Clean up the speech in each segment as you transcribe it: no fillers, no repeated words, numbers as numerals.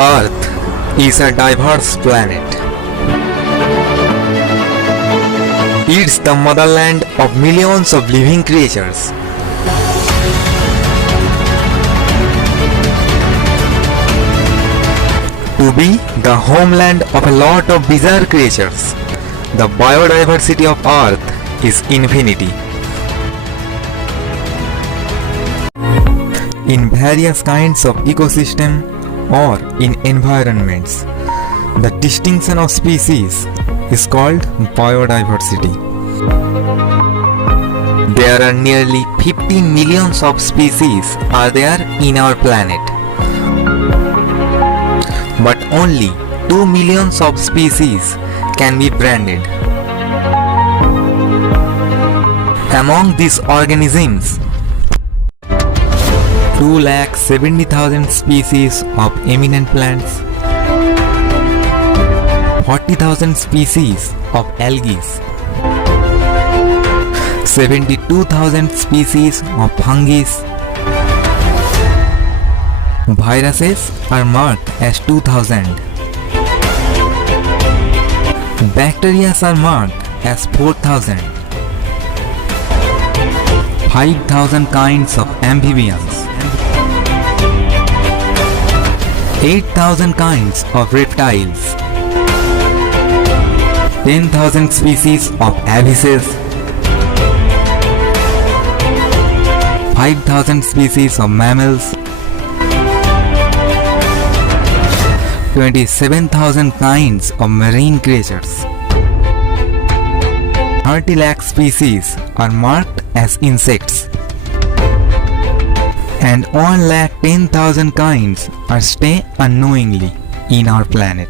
Earth is a diverse planet. It's the motherland of millions of living creatures. To be the homeland of a lot of bizarre creatures, the biodiversity of Earth is infinity. In various kinds of ecosystem or in environments, the distinction of species is called biodiversity. There are nearly 50 millions of species are there in our planet. But only 2 millions of species can be branded. Among these organisms, 2,70,000 species of eminent plants, 40,000 species of algae, 72,000 species of fungi. Viruses are marked as 2,000. Bacteria are marked as 4,000. 5,000 kinds of amphibians. 8,000 kinds of reptiles. 10,000 species of abysses. 5,000 species of mammals. 27,000 kinds of marine creatures. 30 lakh species are marked as insects. And 1,10,000 kinds are stay unknowingly in our planet.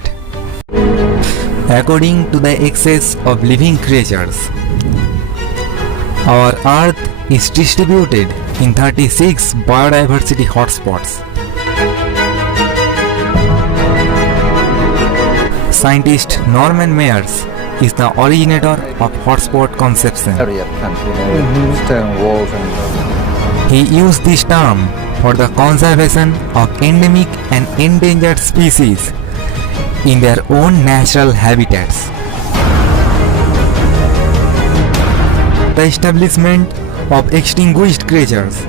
According to the excess of living creatures, our Earth is distributed in 36 biodiversity hotspots. Scientist Norman Mayers is the originator of hotspot conception. Stone walls and He used this term for the conservation of endemic and endangered species in their own natural habitats. The establishment of extinguished creatures,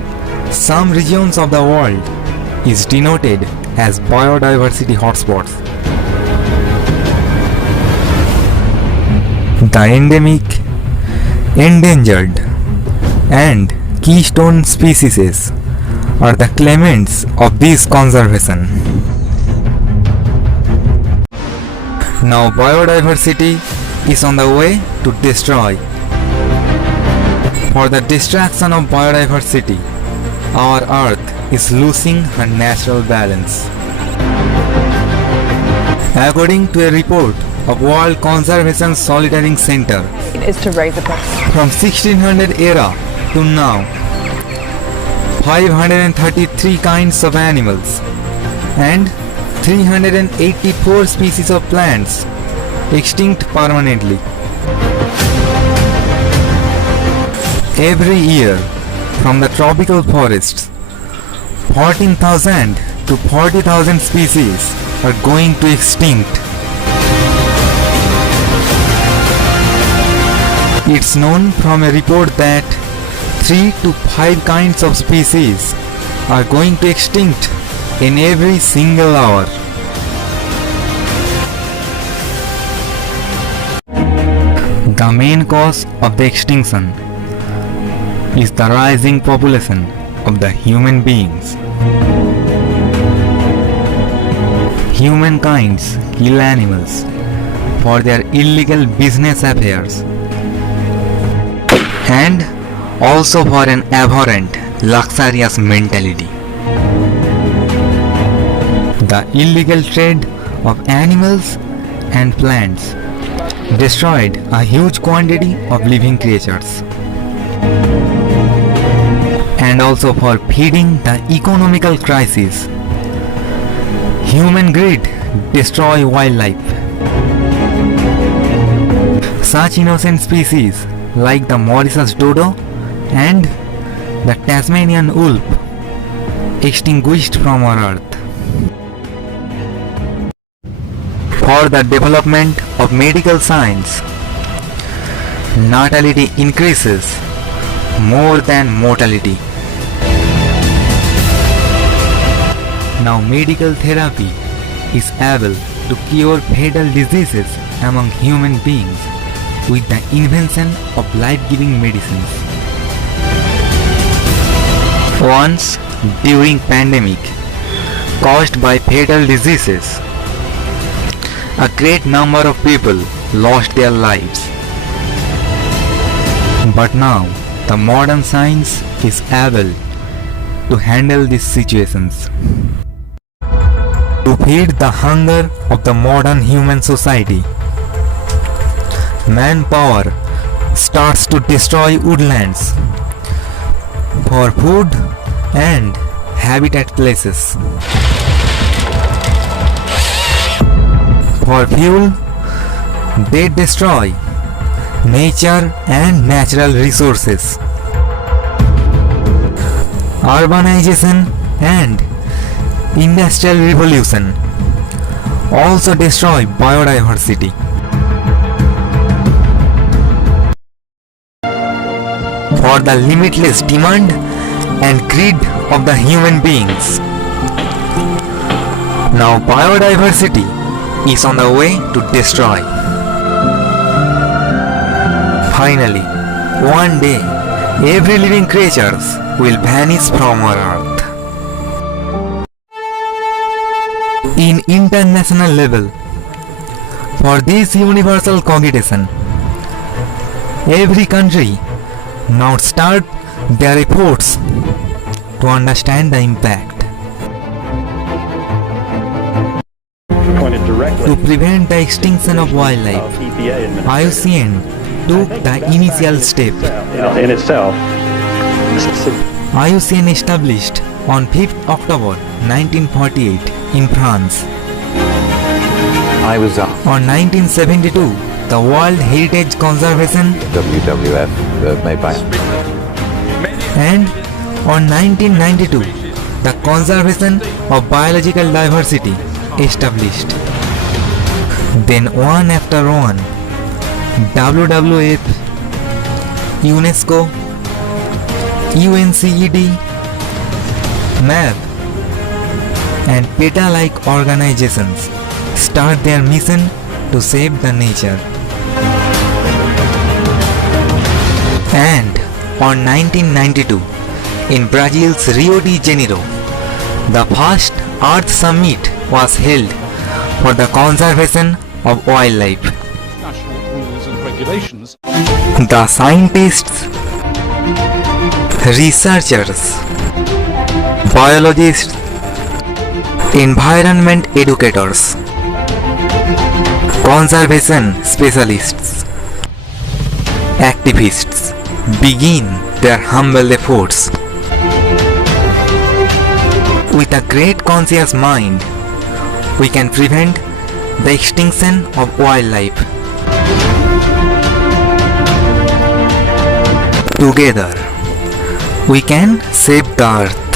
some regions of the world, is denoted as biodiversity hotspots. The endemic, endangered, and keystone species are the claimants of this conservation. Now biodiversity is on the way to destroy. For the destruction of biodiversity, our Earth is losing her natural balance. According to a report of World Conservation Monitoring Center, is to raise the price. from 1600 era to now, 533 kinds of animals and 384 species of plants extinct permanently. Every year, from the tropical forests, 14,000 to 40,000 species are going to extinct. It's known from a report that 3 to 5 kinds of species are going to extinct in every single hour. The main cause of the extinction is the rising population of the human beings. Humankind kill animals for their illegal business affairs and also for an abhorrent, luxurious mentality. The illegal trade of animals and plants destroyed a huge quantity of living creatures, and also for feeding the economical crisis. Human greed destroy wildlife. Such innocent species like the Mauritius dodo and the Tasmanian wolf extinguished from our earth. For the development of medical science, natality increases more than mortality. Now medical therapy is able to cure fatal diseases among human beings with the invention of life-giving medicines. Once during pandemic caused by fatal diseases, a great number of people lost their lives. But now the modern science is able to handle these situations. To feed the hunger of the modern human society, manpower starts to destroy woodlands for food and habitat places. For fuel, they destroy nature and natural resources. Urbanization and industrial revolution also destroy biodiversity. For the limitless demand and greed of the human beings. Now biodiversity is on the way to destroy. Finally, one day, every living creatures will vanish from our earth. In international level, for this universal cogitation, every country now start their efforts to understand the impact. To prevent the extinction of wildlife, IUCN took the initial step. In itself, IUCN established on 5th October 1948 in France. I was on On 1972, the World Heritage Conservation, WWF, made by and on 1992, the Conservation of Biological Diversity established. Then one after one, WWF, UNESCO, UNCED, MAP and PETA-like organizations start their mission to save the nature. And on 1992, in Brazil's Rio de Janeiro, the first Earth Summit was held for the conservation of wildlife. National rules and regulations. The scientists, researchers, biologists, environment educators, conservation specialists, activists begin their humble efforts. With a great conscious mind, we can prevent the extinction of wildlife. Together, we can save the earth.